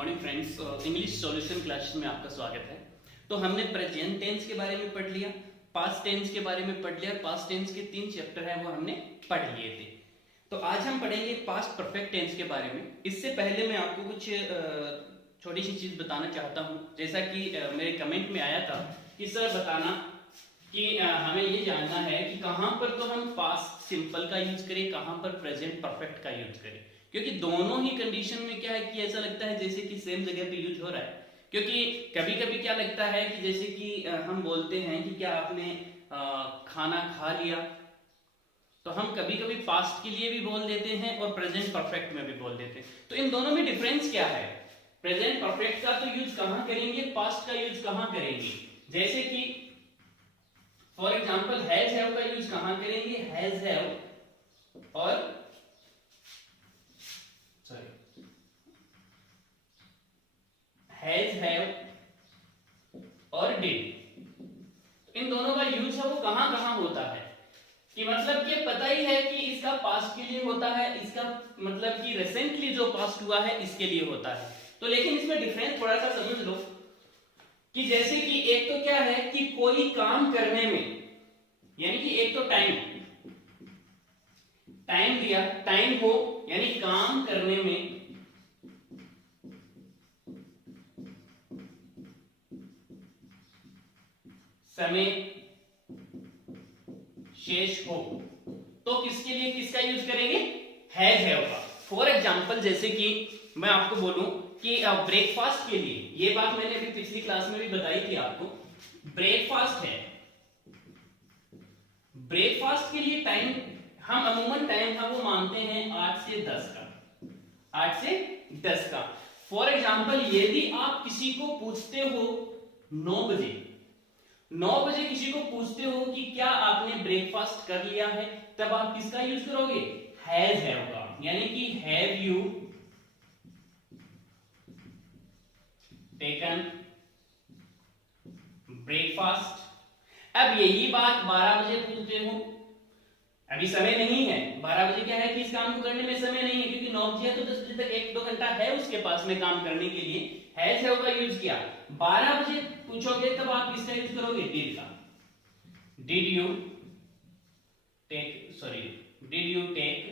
Morning friends, English solution classes में आपका स्वागत है। तो हमने प्रेजेंट टेंस के बारे में पढ़ लिया, पास्ट टेंस के बारे में पढ़ लिया, पास्ट टेंस के 3 चैप्टर हैं वो हमने पढ़ लिए थे। तो आज हम पढ़ेंगे पास्ट परफेक्ट टेंस के बारे में। इससे पहले मैं आपको कुछ छोटी सी चीज बताना चाहता हूँ। जैसा कि मेरे कमेंट में आया था कि सर बताना कि हमें ये जानना है कि कहाँ पर तो हम पास्ट सिंपल का यूज करें, कहाँ पर प्रेजेंट परफेक्ट का यूज करें, क्योंकि दोनों ही कंडीशन में क्या है कि ऐसा लगता है जैसे कि सेम जगह पे यूज हो रहा है। क्योंकि कभी कभी क्या लगता है कि जैसे कि हम बोलते हैं कि क्या आपने खाना खा लिया, तो हम कभी कभी पास्ट के लिए भी बोल देते हैं और प्रेजेंट परफेक्ट में भी बोल देते हैं। तो इन दोनों में डिफरेंस क्या है? प्रेजेंट परफेक्ट का तो यूज कहां करेंगे, पास्ट का यूज कहां करेंगे। जैसे कि फॉर एग्जाम्पल हैज हैव का यूज कहां करेंगे, हैज हैव और हैज हैव और डिड, इन दोनों का यूज है वो कहां कहां होता है कि मतलब ये पता ही है कि इसका पास्ट के लिए होता है, इसका मतलब कि रिसेंटली जो पास्ट हुआ है इसके लिए होता है। तो लेकिन इसमें डिफरेंस थोड़ा सा समझ लो कि जैसे कि एक तो क्या है कि कोई काम करने में, यानी कि एक तो टाइम दिया, टाइम हो यानी काम करने में समय शेष हो, तो किसके लिए किसका यूज करेंगे, हैज हैव का। फॉर एग्जांपल जैसे कि मैं आपको बोलूं कि ब्रेकफास्ट के लिए, ये बात मैंने अभी पिछली क्लास में भी बताई थी आपको, ब्रेकफास्ट है, ब्रेकफास्ट के लिए टाइम हम अमूमन टाइम का वो मानते हैं 8 से 10 का, 8 से 10 का। फॉर एग्जांपल यदि आप किसी को पूछते हो 9 बजे, 9 बजे किसी को पूछते हो कि क्या आपने ब्रेकफास्ट कर लिया है, तब आप किसका यूज करोगे, हैज हैव का, यानी कि हैव यू टेकन ब्रेकफास्ट। अब यही बात 12 बजे पूछते हो, अभी समय नहीं है, 12 बजे क्या है कि इस काम को करने में समय नहीं है, क्योंकि 9 बजे है तो 10 बजे तक 1-2 घंटा है उसके पास में काम करने के लिए, हैज हैव का यूज किया। 12 बजे पूछोगे तब आप किसका यूज करोगे, डिड का। Did you take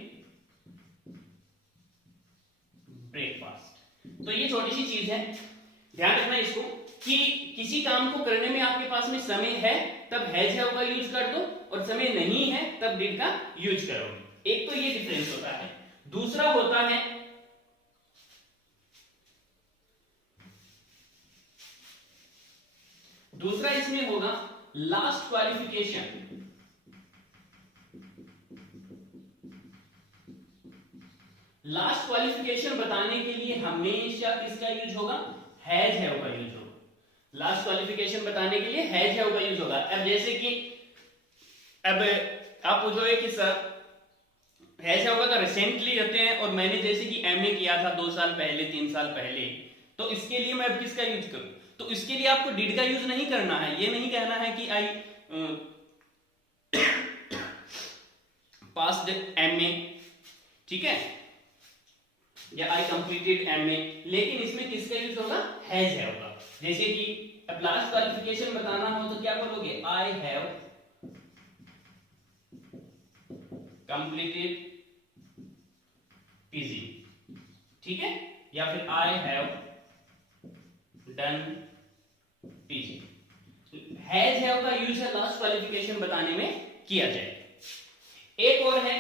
breakfast. तो ये छोटी सी चीज है, ध्यान रखना इसको कि किसी काम को करने में आपके पास में समय है तब हैज हैव का यूज कर दो, और समय नहीं है तब डिड का यूज करोगे। एक तो ये डिफरेंस होता है। दूसरा होता है दूसरा इसमें होगा लास्ट क्वालिफिकेशन। लास्ट क्वालिफिकेशन बताने के लिए हमेशा किसका यूज होगा, हैज हैव का यूज होगा। लास्ट क्वालिफिकेशन बताने के लिए हैज हैव का यूज होगा। अब जैसे कि अब आप पूछोगे कि सर हैज हैव का रिसेंटली रहते हैं, और मैंने जैसे कि एमए किया था 2 साल पहले, 3 साल पहले, तो इसके लिए मैं अब किसका यूज करूं, तो इसके लिए आपको डिड का यूज नहीं करना है। ये नहीं कहना है कि आई पास्ड एमए, ठीक है, या आई कंप्लीटेड एमए, लेकिन इसमें किसका यूज होगा, हैज हैव का। जैसे कि अब लास्ट क्वालिफिकेशन बताना हो तो क्या बोलोगे, आई हैव कंप्लीटेड पीजी, ठीक है, या फिर I have done PG. Has have का यूज है लास्ट क्वालिफिकेशन बताने में किया जाए। एक और है,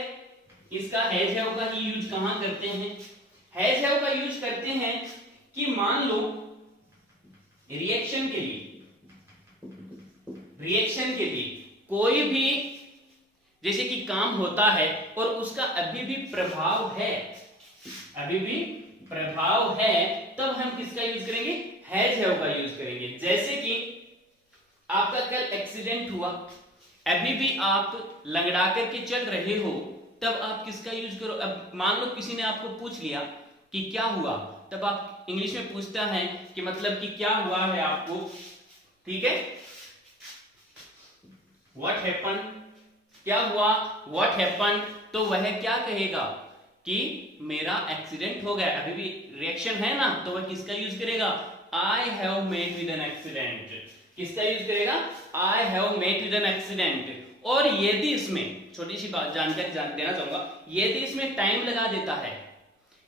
इसका हैज हैव का ही यूज कहां करते हैं, हैज हैव का यूज करते हैं कि मान लो रिएक्शन के लिए कोई भी जैसे कि काम होता है और उसका अभी भी प्रभाव है, तब हम किसका यूज करेंगे, हैज हैव का यूज करेंगे। जैसे कि आपका कल एक्सीडेंट हुआ, अभी भी आप लंगड़ा करके चल रहे हो, तब आप किसका यूज करो। अब मान लो किसी ने आपको पूछ लिया कि क्या हुआ, तब आप इंग्लिश में पूछता है कि मतलब कि क्या हुआ है आपको, ठीक है, व्हाट हैपन, क्या हुआ, व्हाट हैपन, तो वह क्या कहेगा कि मेरा एक्सीडेंट हो गया, अभी भी रिएक्शन है ना, तो वह किसका यूज करेगा, I have met with an accident. किसका यूज करेगा, I have met with an accident. और यदि इसमें छोटी सी बात जानकारी देना चाहूंगा, यदि इसमें टाइम लगा देता है,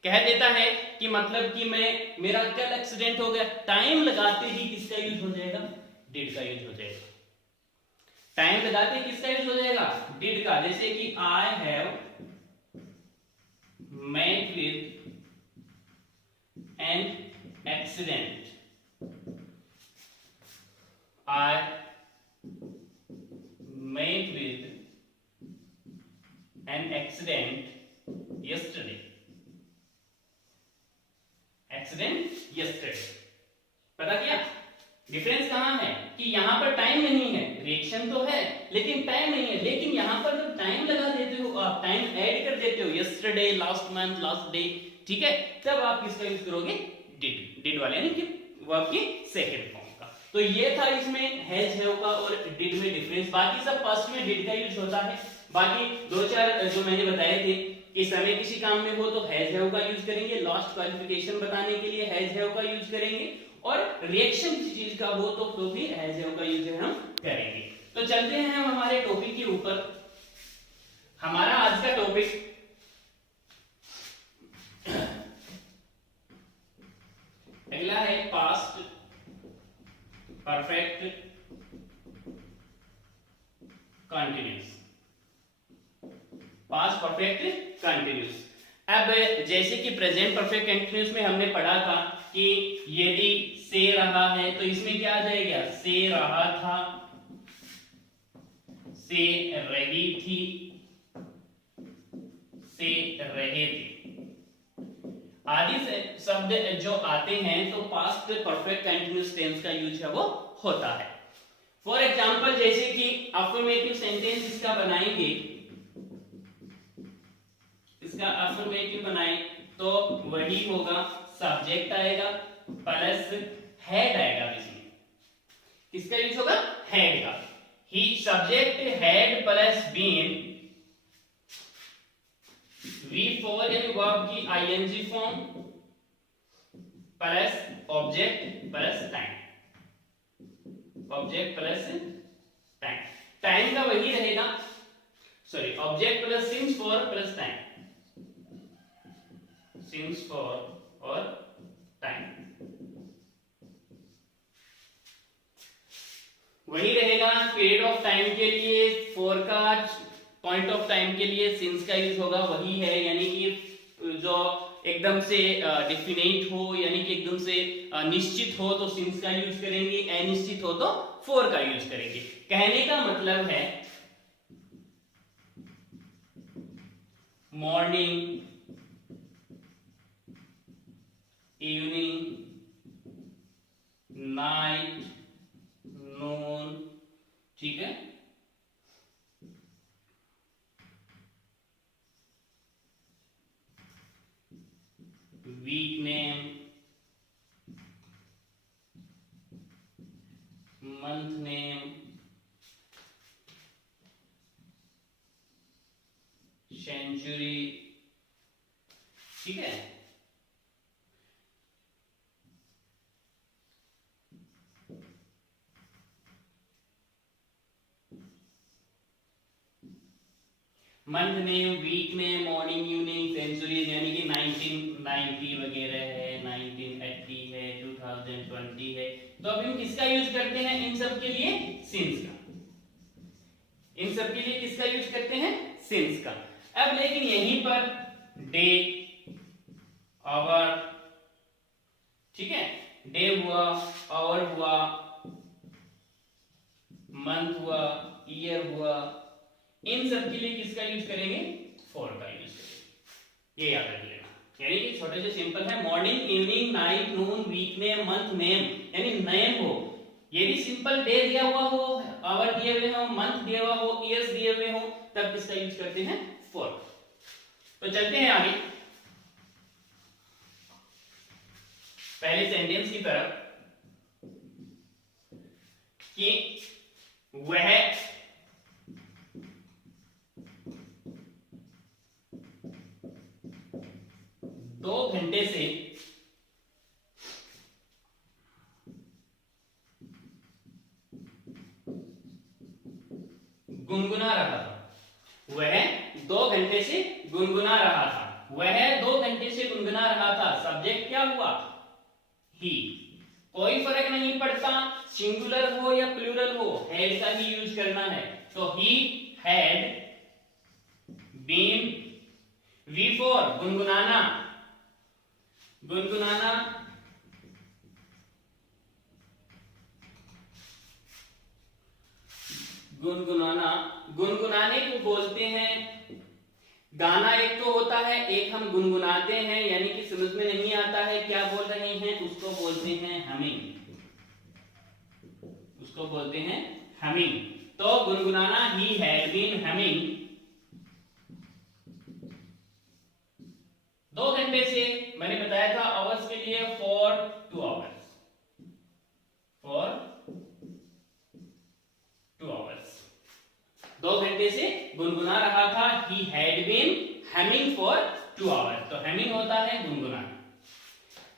कह देता है कि मतलब कि मेरा कल एक्सीडेंट हो गया, टाइम लगाते ही किसका यूज हो जाएगा, डिड का यूज हो जाएगा। टाइम लगाते ही किसका यूज हो जाएगा, डिड का। जैसे कि I have met with an accident, I met with an accident yesterday, accident yesterday। पता क्या डिफरेंस कहां है, कि यहां पर टाइम नहीं है, रिएक्शन तो है लेकिन टाइम नहीं है। लेकिन यहां पर जब टाइम लगा देते हो, आप टाइम ऐड कर देते हो, yesterday, last month, last day, ठीक है, तब आप किसका यूज करोगे, डिड। डिड वाले यानी कि वर्ब की सेकंड फॉर्म का। तो ये था इसमें हैज हैव का और डिड में डिफरेंस। बाकी सब फर्स्ट में डिड का यूज होता है। बाकी दो चार जो मैंने बताए थे कि समय किसी काम में हो तो हैज हैव का यूज करेंगे, लास्ट क्वालिफिकेशन बताने के लिए हैज हैव का यूज करेंगे, और रिएक्शन किसी चीज का हो तो भी हैज हैव का यूज हम करेंगे। तो चलते हैं हम हमारे टॉपिक के ऊपर। हमारा आज का टॉपिक अगला है past perfect continuous. Past perfect continuous. अब जैसे कि प्रेजेंट परफेक्ट कंटिन्यूअस में हमने पढ़ा था कि यदि से रहा है तो इसमें क्या आ जाएगा, से रहा था, से रही थी, से रहे थे, आदि से शब्द जो आते हैं तो पास्ट परफेक्ट कंटिन्यूअस टेंस का यूज है वो होता है। फॉर एग्जांपल जैसे कि अफर्मेटिव सेंटेंस इसका बनाएंगे, इसका अफर्मेटिव बनाए तो वही होगा, सब्जेक्ट आएगा प्लस हेड आएगा। इसमें किसका यूज होगा, हेड का। He subject had plus been, V four इन वर्ब की ING form plus object plus time, object plus time. Time का वही रहेगा, sorry object plus since for plus time, since for और टाइम वही रहेगा। पीरियड ऑफ टाइम के लिए फॉर का, पॉइंट ऑफ टाइम के लिए सिंस का यूज होगा, वही है। यानी कि जो एकदम से डिफिनेट हो, यानी कि एकदम से निश्चित हो तो सिंस का यूज करेंगे, अनिश्चित हो तो फॉर का यूज करेंगे। कहने का मतलब है मॉर्निंग, इवनिंग, नाइट, नून, ठीक है। Week name, month name, century, ठीक है। Month name, week name, morning, evening, centuries, यानी कि 1990 वगैरह है, 1980 है, 2020 है। तो अब हम किसका यूज करते हैं इन सब के लिए, सिंस का। इन सब के लिए किसका यूज करते हैं, सिंस का। अब लेकिन यहीं पर डे, आवर, ठीक है, डे हुआ, आवर हुआ, मंथ हुआ, ईयर हुआ, इन सब के लिए किसका यूज करेंगे, फॉर का यूज करेंगे। ये याद रख लेना। यानी कि छोटे से सिंपल है, मॉर्निंग, इवनिंग, नाइट, नून, वीक नेम, मंथ नेम, यानी नेम हो। यदि सिंपल डे दिया हुआ हो, आवर दिए हुए हो, मंथ दिया हुआ हो, ईयर्स दिए हुए हो, तब किसका यूज करते हैं, फॉर। तो चलते हैं आगे पहले सेंटेंस की तरफ कि वह 2 घंटे से गुनगुना रहा था। वह 2 घंटे से गुनगुना रहा था। वह 2 घंटे से गुनगुना रहा था। सब्जेक्ट क्या हुआ? ही। कोई फर्क नहीं पड़ता सिंगुलर हो या प्लूरल हो, हैड का ही यूज करना है। तो he had been, V four गुनगुनाना, गुनगुनाना, गुनगुनाना, गुनगुनाने को बोलते हैं गाना। एक तो होता है, एक हम गुनगुनाते हैं, यानी कि समझ में नहीं आता है क्या बोल रहे हैं, उसको बोलते हैं हमिंग, उसको बोलते हैं हमिंग। तो गुनगुनाना, ही हैड बीन हमिंग 2 घंटे से, मैंने बताया था आवर्स के लिए फॉर 2 आवर्स, फॉर 2 आवर्स, 2 घंटे से गुनगुना रहा था। He had been humming for 2 hours. तो हमिंग होता है गुनगुनाना।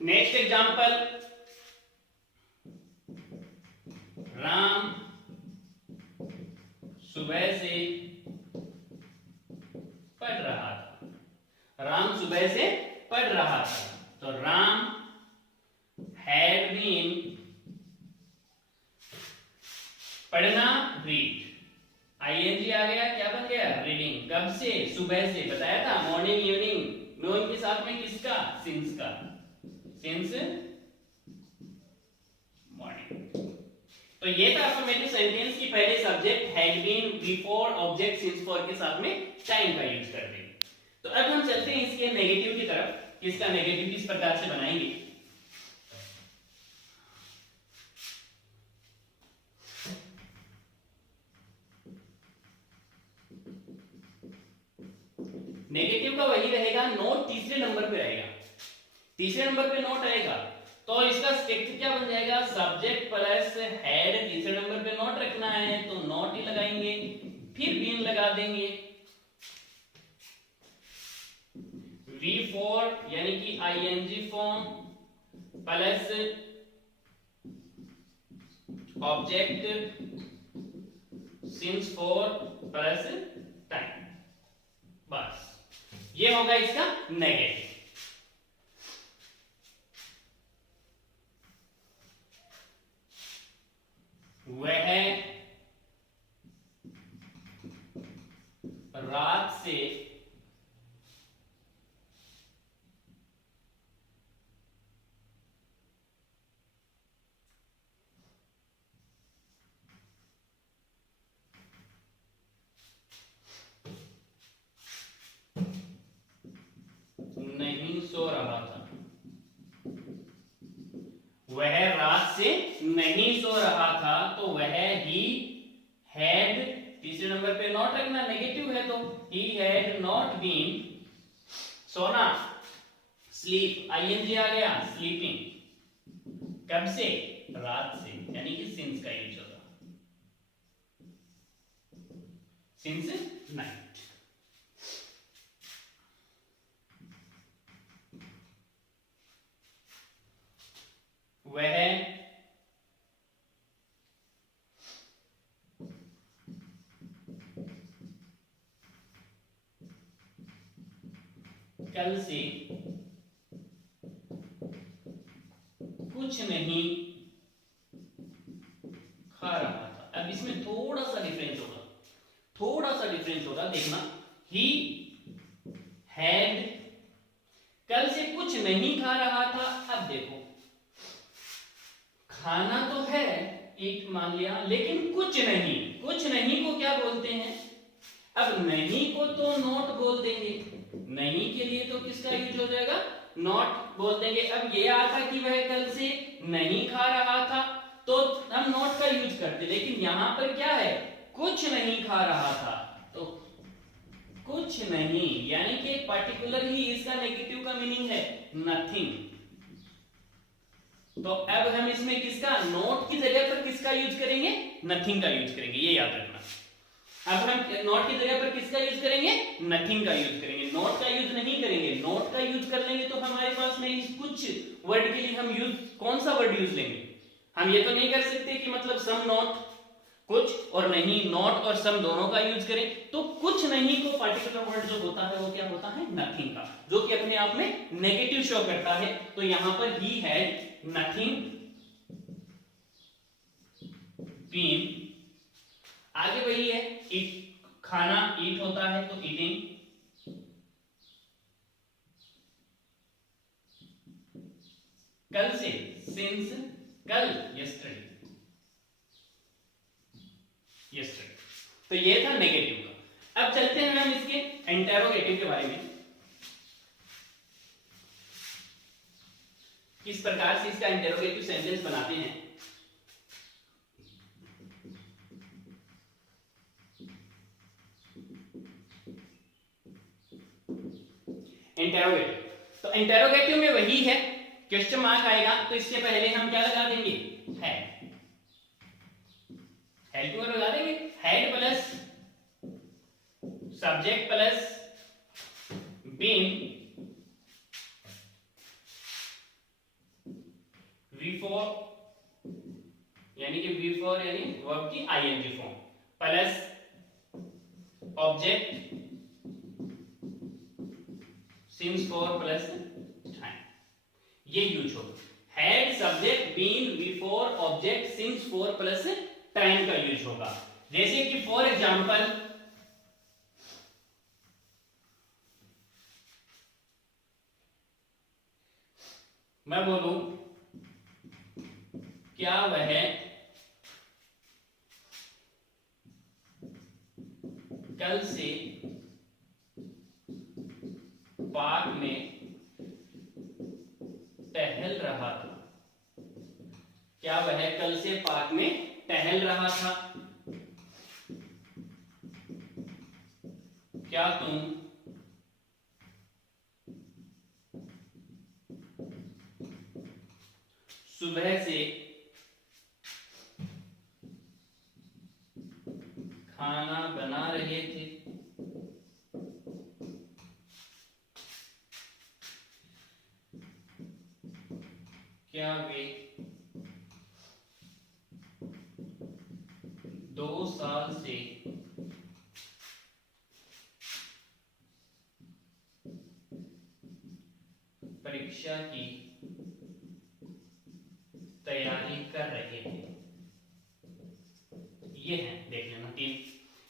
नेक्स्ट एग्जांपल, राम सुबह से पढ़ रहा था। राम सुबह से पढ़ रहा था। तो राम हैड बीन, पढ़ना रीड, आईएनजी आ गया, क्या बन गया? रीडिंग। कब से? सुबह से। बताया था मॉर्निंग इवनिंग, नोन के साथ में किसका? सिंस का, सिंस मॉर्निंग। तो ये था अफर्मेटिव सेंटेंस की पहले subject had been, before, object, since for के साथ में टाइम का यूज करते हैं। तो अब हम चलते हैं इसके नेगेटिव की तरफ। इसका नेगेटिव किस प्रकार से बनाएंगे? नेगेटिव का वही रहेगा, नोट तीसरे नंबर पे रहेगा। तीसरे नंबर पे नोट आएगा तो इसका स्ट्रक्चर क्या बन जाएगा? सब्जेक्ट प्लस हैड, तीसरे नंबर पे नोट रखना है तो नोट ही लगाएंगे, फिर बीन लगा देंगे। वी फॉर यानी कि I N G form plus object since for plus time, बस ये होगा इसका नेगेटिव। वह रात से नहीं सो रहा था। वह रात से नहीं सो रहा था तो वह ही हैड, तीसरे नंबर पे नॉट रखना, नेगेटिव है तो ही हैड नॉट बीन, सोना, स्लीप, आईएनजी आ गया, स्लीपिंग। कब से? रात से, यानी कि सिंस का यूज होगा, सिंस नाइट। वह कल से कुछ नहीं खा रहा था। अब इसमें थोड़ा सा डिफरेंस होगा, थोड़ा सा डिफरेंस होगा, देखना। ही हैड कल से कुछ नहीं खा रहा था। अब देखो खाना तो है एक मान लिया, लेकिन कुछ नहीं, कुछ नहीं को क्या बोलते हैं? अब नहीं को तो नॉट बोल देंगे, नहीं के लिए तो किसका यूज हो जाएगा? नॉट बोल देंगे। अब ये आता कि वह कल से नहीं खा रहा था तो हम नॉट का यूज करते, लेकिन यहां पर क्या है? कुछ नहीं खा रहा था तो कुछ नहीं, यानी कि पर्टिकुलर ही इसका नेगेटिव का मीनिंग है नथिंग। तो अब हम इसमें किसका, नॉट की जगह पर किसका यूज करेंगे? नथिंग का यूज करेंगे, ये याद रखना। अब हम नॉट की जगह पर किसका यूज करेंगे? नथिंग का यूज करेंगे, नॉट का यूज नहीं करेंगे। नॉट का यूज कर लेंगे तो हमारे में इस कुछ वर्ड के लिए हम यूज कौन सा वर्ड यूज लेंगे? हम ये तो नहीं कर सकते कि मतलब सम नॉट, कुछ और नहीं, नॉट और सम दोनों का यूज करें। तो कुछ नहीं को पार्टिकुलर वर्ड जो होता है वो क्या होता है? नथिंग का, जो कि अपने आप में नेगेटिव शो करता है। तो यहां पर ही हैड नथिंग बीन, आगे वही है, इट खाना, ईट होता है तो ईटिंग, कल से सिंस, कल यस्टरडे, यस्टरडे। तो ये था नेगेटिव का। अब चलते हैं हम इसके इंटेरोगेटिव के बारे में, किस प्रकार से इसका इंटेरोगेटिव सेंटेंस बनाते हैं। इंटेरोगेटिव, तो इंटेरोगेटिव में वही है, क्वेश्चन मार्क आएगा तो इससे पहले हम क्या लगा देंगे? हैड, हैड क्यों लगा देंगे? Had plus subject plus been V4, यानी कि V4 यानी वर्ब की ING form, plus object since 4 plus time, ये यूज होगा। Had subject been V4 object since 4 plus time का यूज होगा। जैसे कि फॉर एग्जांपल मैं बोलूं क्या वह कल से पार्क में टहल रहा था? क्या वह कल से पार्क में टहल रहा था? क्या तुम सुबह से खाना बना रहे थे? क्या वे 2 साल से परीक्षा की तैयारी कर रहे थे? ये है, देख लेना 3।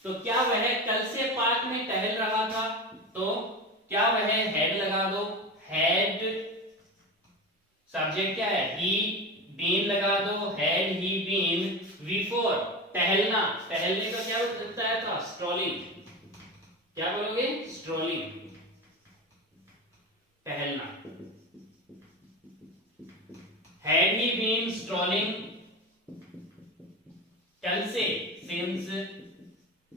तो क्या वह कल से पार्क में टहल रहा था? तो क्या वह हैड लगा दो, हैड सब्जेक्ट क्या है? ही, बीन लगा दो, हैड ही बीन V4 टहलना, टहलने का क्या बताया था? स्ट्रोलिंग। क्या बोलोगे? स्ट्रोलिंग, टहलना। हैड ही बीन स्ट्रोलिंग कल से सिंस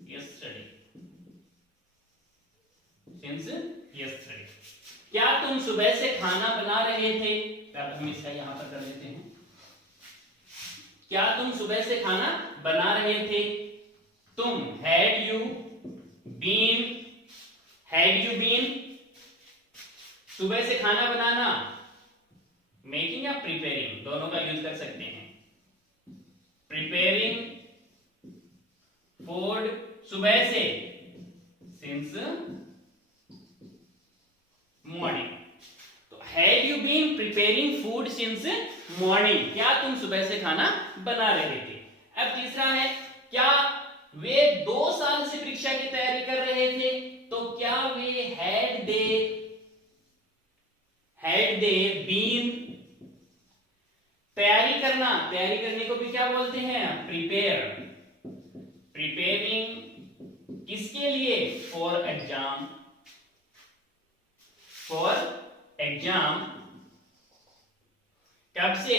यस्टरडे, सिंस यस्टरडे। क्या तुम सुबह से खाना बना रहे थे? अब हम इसका यहां पर कर लेते हैं। क्या तुम सुबह से खाना बना रहे थे? तुम, had you been, had you been सुबह से खाना बनाना, मेकिंग या प्रिपेयरिंग, दोनों का यूज कर सकते हैं। प्रिपेयरिंग फूड सुबह से, सिंस मॉर्निंग। तो had you been preparing food since morning, क्या तुम सुबह से खाना बना रहे थे? अब तीसरा है, क्या वे 2 साल से परीक्षा की तैयारी कर रहे थे? तो क्या वे हैड दे बीन, तैयारी करना, तैयारी करने को भी क्या बोलते हैं? प्रिपेयर, प्रिपेयरिंग किसके लिए? For exam, for exam. कब से?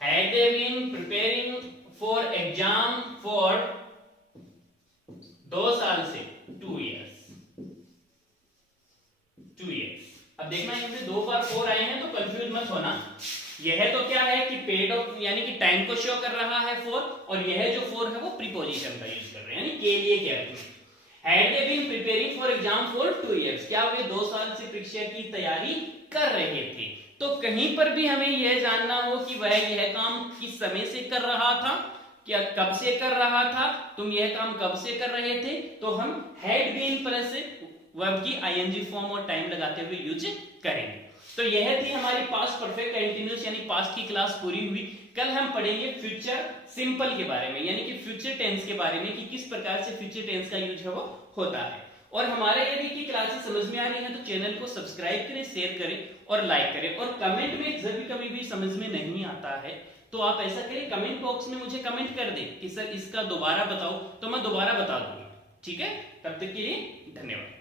Had they been preparing for exam for 2 साल से, 2 इयर्स, 2 इयर्स। अब देखना यहाँ पे 2 बार 4 आए हैं तो कंफ्यूज मत होना। यह तो क्या है कि पेरियड ऑफ यानी कि टाइम को शो कर रहा है 4, और यह जो 4 है वो प्रीपोजिशन का यूज कर रहे हैं, यानी के लिए के अर्थ में। Had they been preparing for exam for 2 years, क्या वे 2 साल से परीक्षा की तैयारी कर रहे थे। तो कहीं पर भी हमें यह जानना हो कि वह यह काम किस समय से कर रहा था, क्या कब से कर रहा था, तुम यह काम कब से कर रहे थे, तो हम हैड बीन प्लस वर्ब की आईएनजी फॉर्म और टाइम लगाते हुए यूज करेंगे। तो यह थी हमारी पास्ट परफेक्ट कंटीन्यूअस यानी पास्ट की क्लास पूरी हुई। कल हम पढ़ेंगे फ्यूचर सिंपल के बारे में, यानी कि फ्यूचर टेंस के बारे में कि किस प्रकार से फ्यूचर टेंस का यूज है वो होता है। और हमारे यदि की क्लासेस समझ में आ रही है तो चैनल को सब्सक्राइब करें, शेयर करें और लाइक करें। और कमेंट में जब भी कभी भी समझ में नहीं आता है तो आप ऐसा करें, कमेंट बॉक्स में मुझे कमेंट कर दें कि सर इसका दोबारा बताओ, तो मैं दोबारा बता दूंगा। ठीक है, तब तक के लिए धन्यवाद।